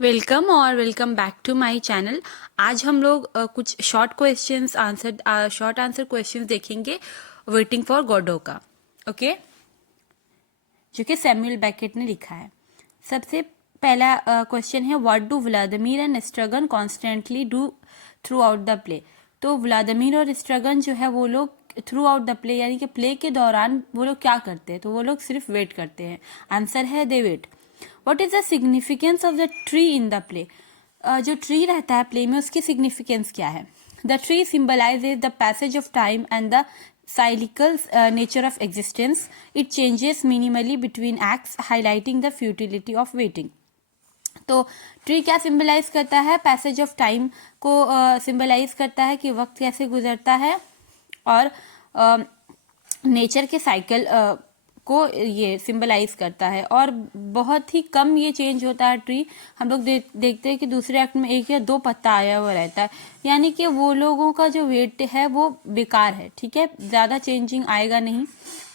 Welcome और welcome back to my channel. आज हम लोग कुछ शॉर्ट आंसर क्वेश्चंस देखेंगे वेटिंग फॉर गोडो का। ओके, जो कि सैमुअल बेकेट ने लिखा है। सबसे पहला क्वेश्चन है, what do Vladimir and Estragon constantly do throughout the play. तो व्लादिमीर और स्ट्रगन जो है वो लोग थ्रू आउट द प्ले यानी कि प्ले के दौरान वो लोग क्या करते हैं, तो वो लोग सिर्फ वेट करते हैं। आंसर है they wait. What is the significance of the tree in the play. जो ट्री रहता है प्ले में उसकी सिग्निफिकेंस क्या है। The tree symbolises the passage of time and the cyclical nature of existence. It changes minimally between acts, highlighting the futility of waiting. तो tree क्या symbolize करता है, पैसेज ऑफ टाइम को सिंबलाइज करता है कि वक्त कैसे गुजरता है, और नेचर के साइकिल को ये सिंबलाइज करता है। और बहुत ही कम ये चेंज होता है ट्री। हम लोग देखते हैं कि दूसरे एक्ट में एक या दो पत्ता आया हुआ रहता है, यानी कि वो लोगों का जो वेट है वो बेकार है। ठीक है, ज़्यादा चेंजिंग आएगा नहीं,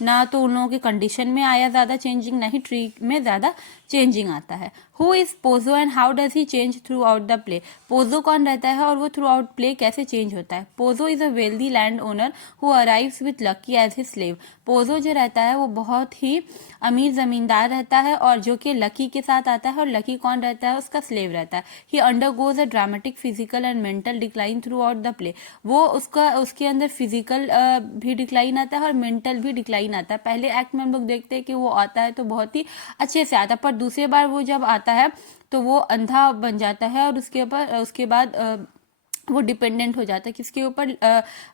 ना तो उन लोगों के कंडीशन में आया ज़्यादा चेंजिंग, ना ही ट्री में ज़्यादा चेंजिंग आता है। Who is Pozzo and how does he change throughout the play. Pozzo कौन रहता है और वो थ्रू आउट प्ले कैसे चेंज होता है। Pozzo is a wealthy land owner who arrives with Lucky as his slave. Pozzo जो रहता है वो बहुत ही अमीर जमींदार रहता है और जो कि लकी के साथ आता है, और लकी कौन रहता है, उसका स्लेव रहता है। He undergoes a dramatic physical and mental decline throughout the play. वो उसके अंदर फिजिकल भी डिक्लाइन आता है और मेंटल भी डिक्लाइन आता है। पहले एक्ट में हम लोग देखते हैं कि वो आता है तो बहुत ही अच्छे से आता है, पर दूसरी बार वो जब आता है तो वो अंधा बन जाता है, और उसके बाद वो डिपेंडेंट हो जाता है किसके ऊपर,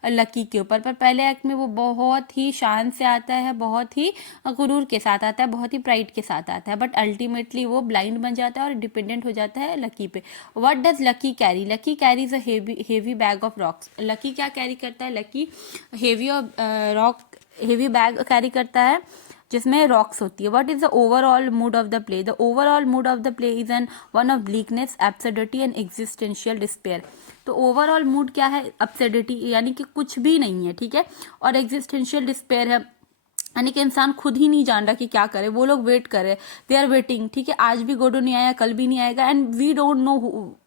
लकी के ऊपर। पर पहले एक्ट में वो बहुत ही शान से आता है, बहुत ही गुरूर के साथ आता है, बहुत ही प्राइड के साथ आता है, बट अल्टीमेटली वो ब्लाइंड बन जाता है और डिपेंडेंट हो जाता है लकी पे। What does lucky carry. Lucky carries a heavy bag of rocks. Lucky क्या कैरी करता है, लकी हेवी बैग कैरी करता है जिसमें रॉक्स होती है। What is the overall mood of the play. The overall mood of the play is an one of bleakness, absurdity and existential despair. तो overall mood क्या है, एब्सर्डिटी यानी कि कुछ भी नहीं है, ठीक है, और एग्जिस्टेंशियल डिस्पेयर है यानी कि इंसान खुद ही नहीं जान रहा कि क्या करे। वो लोग वेट करे, दे आर वेटिंग। ठीक है, आज भी गोडो नहीं आया, कल भी नहीं आएगा, and we don't know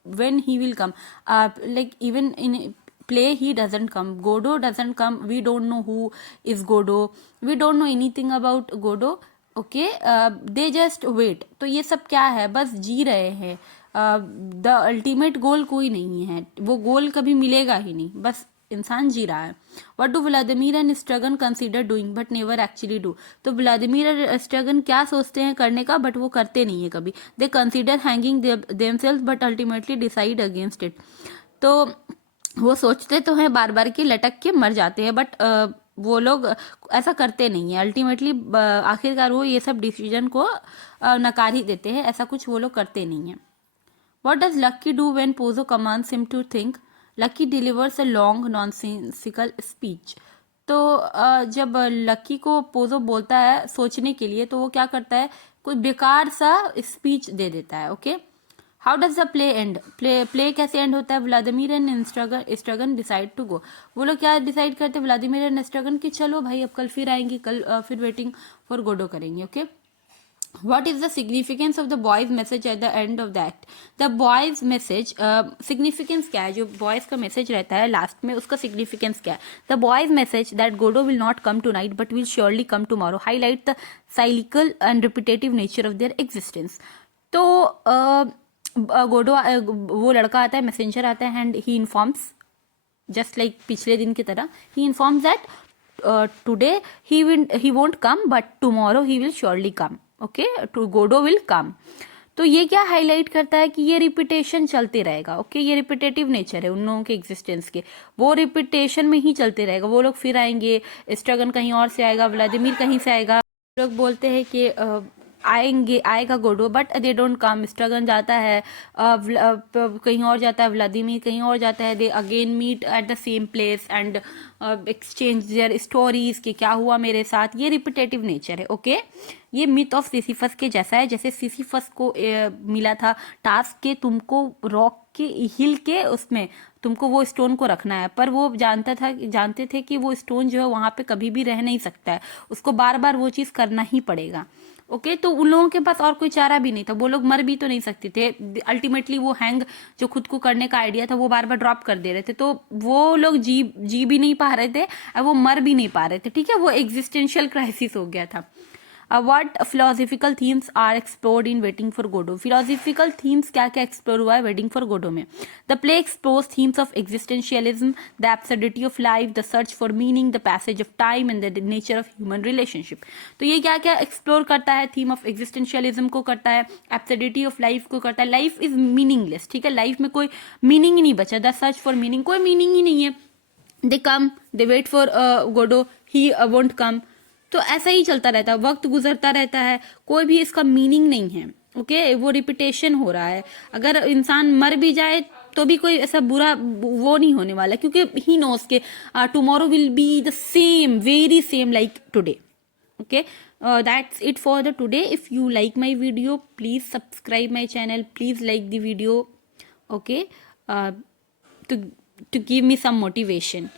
when he will come. Like even in play he doesn't come, Godot doesn't come, we don't know who is Godot, we don't know anything about Godot. Okay, they just wait. तो ये सब क्या है, बस जी रहे हैं। The ultimate goal कोई नहीं है, वो गोल कभी मिलेगा ही नहीं, बस इंसान जी रहा है। What do Vladimir and Estragon consider doing but never actually do. तो व्लादिमीर और स्ट्रगन क्या सोचते हैं करने का, बट वो करते नहीं है कभी। They consider hanging themselves but ultimately decide against it. तो वो सोचते तो हैं बार बार कि लटक के मर जाते हैं, बट वो लोग ऐसा करते नहीं है। अल्टीमेटली आखिरकार वो ये सब डिसीजन को नकार ही देते हैं, ऐसा कुछ वो लोग करते नहीं है। What does Lucky do when Pozo commands him to think? Lucky delivers a long nonsensical speech. तो जब लकी को पोजो बोलता है सोचने के लिए, तो वो क्या करता है, कोई बेकार सा स्पीच दे देता है। Okay, how does the play end. Play कैसे एंड होता है। Vladimir and Estragon decide to go. वो लोग क्या डिसाइड करते हैं, व्लादिमीर एंड स्ट्रगन, कि चलो भाई अब कल फिर आएंगे, कल फिर वेटिंग फॉर गोडो करेंगे। Okay, what is the significance of the boys message at the end of the act. the boys message significance क्या है, जो boys का message रहता है लास्ट में, उसका significance क्या है। the boys message that Godot will not come tonight but will surely come tomorrow highlight the cyclical and repetitive nature of their existence. तो गोडो वो लड़का आता है, मैसेंजर आता है, and he informs just like पिछले दिन की तरह, he informs that today he won't come but tomorrow he will surely come. Okay, to Godot will come. तो ये क्या हाईलाइट करता है कि ये रिपीटेशन चलते रहेगा। ओके, ये रिपीटेटिव नेचर है उन लोगों के एग्जिस्टेंस के, वो रिपीटेशन में ही चलते रहेगा। वो लोग फिर आएंगे, स्ट्रगन कहीं और से आएगा, व्लादिमीर कहीं से आएगा। लोग बोलते हैं कि आएगा गोडो, बट दे डोंट कम। स्ट्रगन जाता है कहीं और जाता है, व्लादिमीर कहीं और जाता है, they again meet at the same place and exchange their stories कि क्या हुआ मेरे साथ। ये रिपीटेटिव नेचर है। ओके, ये मिथ ऑफ सिसिफस के जैसा है, जैसे सिसिफस को मिला था टास्क के तुमको रॉक के हिल के उसमें तुमको वो स्टोन को रखना है, पर वो जानते थे कि वो स्टोन जो है वहाँ पे कभी भी रह नहीं सकता है, उसको बार बार वो चीज़ करना ही पड़ेगा। ओके तो उन लोगों के पास और कोई चारा भी नहीं था, वो लोग मर भी तो नहीं सकते थे। अल्टीमेटली वो हैंग जो खुद को करने का आइडिया था वो बार बार ड्रॉप कर दे रहे थे, तो वो लोग जी भी नहीं पा रहे थे और वो मर भी नहीं पा रहे थे। ठीक है, वो एग्जिस्टेंशियल क्राइसिस हो गया था। What philosophical themes are explored in waiting for Godot. Philosophical themes क्या क्या एक्सप्लोर हुआ है वेटिंग फॉर गोडो में? The play explores themes of existentialism, the absurdity of life, the search for meaning, the passage of time and the nature of human relationship. तो ये क्या क्या explore करता है? थीम ऑफ एग्जिस्टेंशियलिज्म को करता है, एब्सर्डिटी ऑफ लाइफ को करता है, लाइफ इज मीनिंगलेस। ठीक है, लाइफ में कोई मीनिंग ही नहीं बचा, द सर्च फॉर मीनिंग, कोई मीनिंग ही नहीं है। They come, they wait for Godot, he won't come. तो ऐसा ही चलता रहता है, वक्त गुजरता रहता है, कोई भी इसका मीनिंग नहीं है। ओके वो रिपीटेशन हो रहा है। अगर इंसान मर भी जाए तो भी कोई ऐसा बुरा वो नहीं होने वाला, क्योंकि ही नोस के tomorrow will be the same, very same like today. Okay, that's it for the today. If you like my video, please subscribe my channel, please like the video. Okay, to give me some motivation.